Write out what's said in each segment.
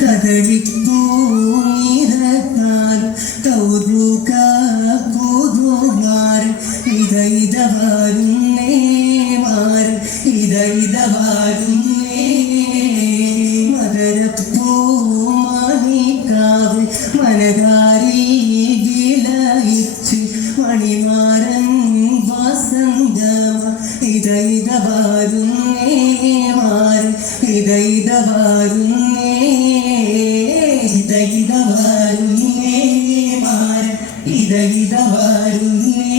കദളിപ്പൂ നിറത്താൽ കൗതുക പുതുമാർ ഇത വരുന്നേ മാർ ഇത വരുന്നേ മദരപ്പൂ മാണിക്കാവ് മനകാരി വിളയിച്ച് മണിമാരൻ വസന്തമ ഇത വരുന്നേ മാർ ഇത വരുന്നേ ഇത വരുന്നേ മാർ ഇത വരുന്നേ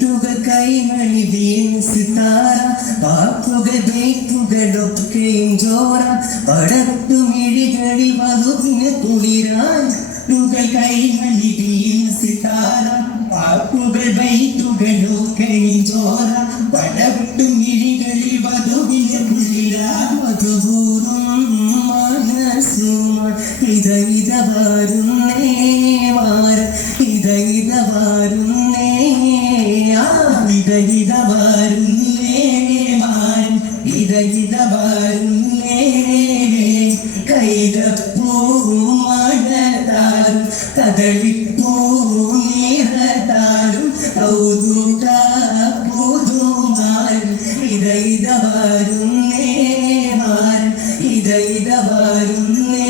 തുക കൈമണി വീൺ സിതാര പാപ്പുക ബേപ്പുകളൊക്കെയും ജോറ പടത്തു മിഴികളിൽ വധുവിന് കുളിരാൻ തുക കൈമണി വീൺ സിതാര പാപ്പുകൾ ബൈത്തുകളൊക്കെയും ജോറ പടത്തു മിഴികളിൽ വധുവിന് കുളിരാൻ മധുപൂർവം മനസ്സുമ ഇത വരുന്നേ മാർ ഇത വരുന്നേ ഇത വരുന്നേ മാർ ഇത വരുന്നേ കൈതപ്പൂ മണത്താലും കദളിപ്പൂ നിറത്താലും കൗതുക പുതുമാർ ഇത വരുന്നേ മാർ ഇത വരുന്നേ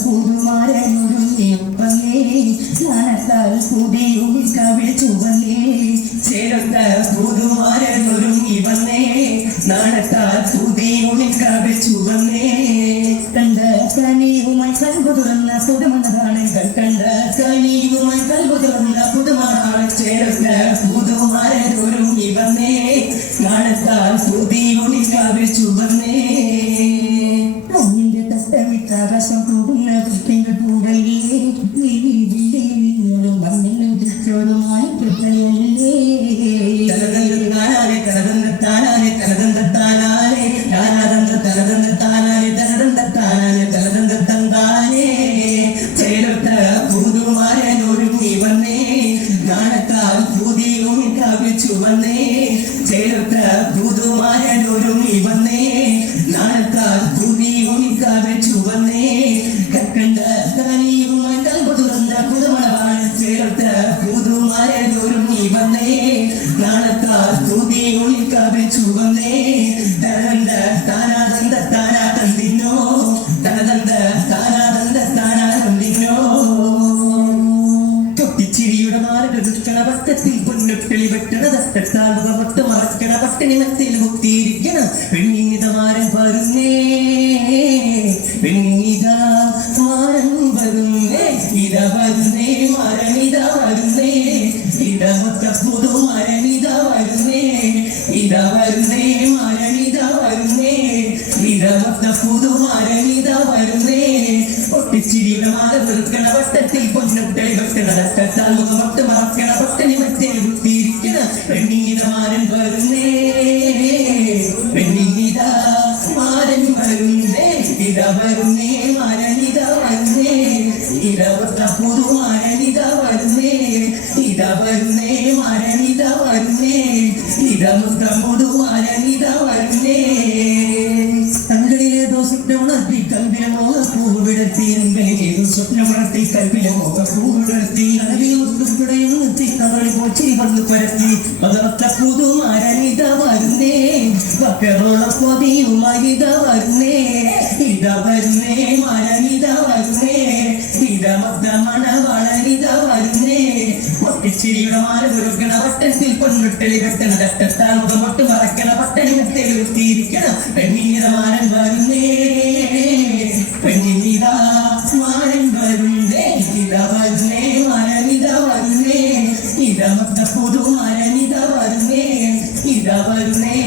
പുതുമാരൊരുങ്ങിയപ്പന്നേ സ്നാനത്താൽ പുതിയും കവിച്ചു വന്നേ ചേർത്ത പുതുമാരൊരുങ്ങി വന്നേ നാണത്താൽ പുതിയും കവിച്ചു വന്നേ കണ്ട കനിയുമായി കൽബു തുറന്ന പുതുമണാണങ്ങൾ കണ്ട കനിയുമായി കൽബു തുറന്ന പുതുമണാണ് ചേർത്ത പുതുമാരൊരുങ്ങി വന്നേ നാണത്താൽ പുതിയും കവിച്ചു വന്നേ ആകാശം പോകുന്ന വൃത്തികൾ പൂവല്ലേ മണ്ണിനോടുമായി പ്രളയല്ലേ തലതന്താനാനെ തലതന്താനാനെ തലതന്താനാനെ ഞാനാദന്ത തലതന്താനാനെ തലതന്താനാനെ തലതന്താനെ ചേർത്ത പുതുമാരനൊരുങ്ങി വന്നേ നാണത്താൽ പുതിയും കവിച്ചു വന്നേ ചേർത്ത പുതുമാരനൊരുങ്ങി വന്നേ നാണത്താൽ പുതിയും കവിച്ചു വന്നേ കക്കണ്ട കനിയുമായി കൽബു തുറന്ന പുതുമണവാണ് ചേർത്ത പുതുമാരനൊരുങ്ങി വന്നേ നാണത്താൽ പുതിയും കവിച്ചു വന്നേ തനദന്ത താനാദന്ത താനാ തന്തിന്നോ തനദന്ത താനാദന്ത താനാ തന്തിന്നോ തൊട്ടിച്ചിരിയുടെ മാരക ദുഷ്കണ വട്ടത്തിൽ പൊന്നുട്ടിളി വെട്ടണ ദത്തത്താൽ മുഖമൊട്ട് മറക്കണ പട്ടണിമത്തിൽ മുക്തിയിരിക്കണം പെണ്ണിതമാരൻ വരുന്നേ പെണ്ണിതാ മാരൻ വരുന്നേ ഇത വരുന്നേ മരണിത വരുന്നേ ഇടമൊത്ത പുതുമരണിത വരുന്നേ ഇത വരുന്നേ മരണിത വരുന്നേ ഇടമൊത്ത പുതുമരണിത വരുന്നേ ഒട്ടിച്ചിരിയുടെ മാല വെറുക്കണ വട്ടത്തിൽ പൊന്നുട്ടളി വെട്ടണ ദത്തത്താൽ മുഖമൊട്ട് മറക്കണ പട്ടണിമത്തിൽ മുക്തിയിരിക്കണം പെണ്ണിതമാരൻ വരുന്നേ പെണ്ണിതാ മാരൻ വരുന്നേ ഇത വരുന്നേ മരണിത വരുന്നേ ഇടവത്ത പുതുമരണിത വരുന്നേ ഇത വരുന്നേ മരണിത വരുന്നേ ഇടമുത്ത പുതുമരണിത വരുന്നേ തങ്ങളിലേതോ സ്വപ്നമുണർത്തി കൽവിലെ മോഹപ്പൂവിടത്തി ഏതോ സ്വപ്നമുണർത്തി കൽവിലെ മോഹപ്പൂവിടത്തി അനവിയൊന്നും നിർത്തി തവളി പോച്ചിരി വന്ന് പരത്തി പകർത്ത പുതുമരണിത വരുന്നേ വക്കറോള പൊതിയുമരിത വരുന്നേ ഇത വരുന്നേ മരണിത വരുന്നേ ഇടമത്ത മണവളരിത വരുന്നേ ഒട്ടിച്ചിരിയുടെ മാല ഒരുക്കണ വട്ടത്തിൽ പൊന്നുട്ടളി വെട്ടണ ദത്തത്താൽ മുഖമൊട്ട് മറക്കണ പട്ടണിമത്തിൽ വൃത്തിയിരിക്കണം പെണ്ണിതമാരൻ വരുന്നേ പെണ്ണിതാ മാരൻ വരുന്നേ ഇത വരുന്നേ മരണിത വരുന്നേ ഇടമത്ത പുതുമരണിത വരുന്നേ ഇത വരുന്നേ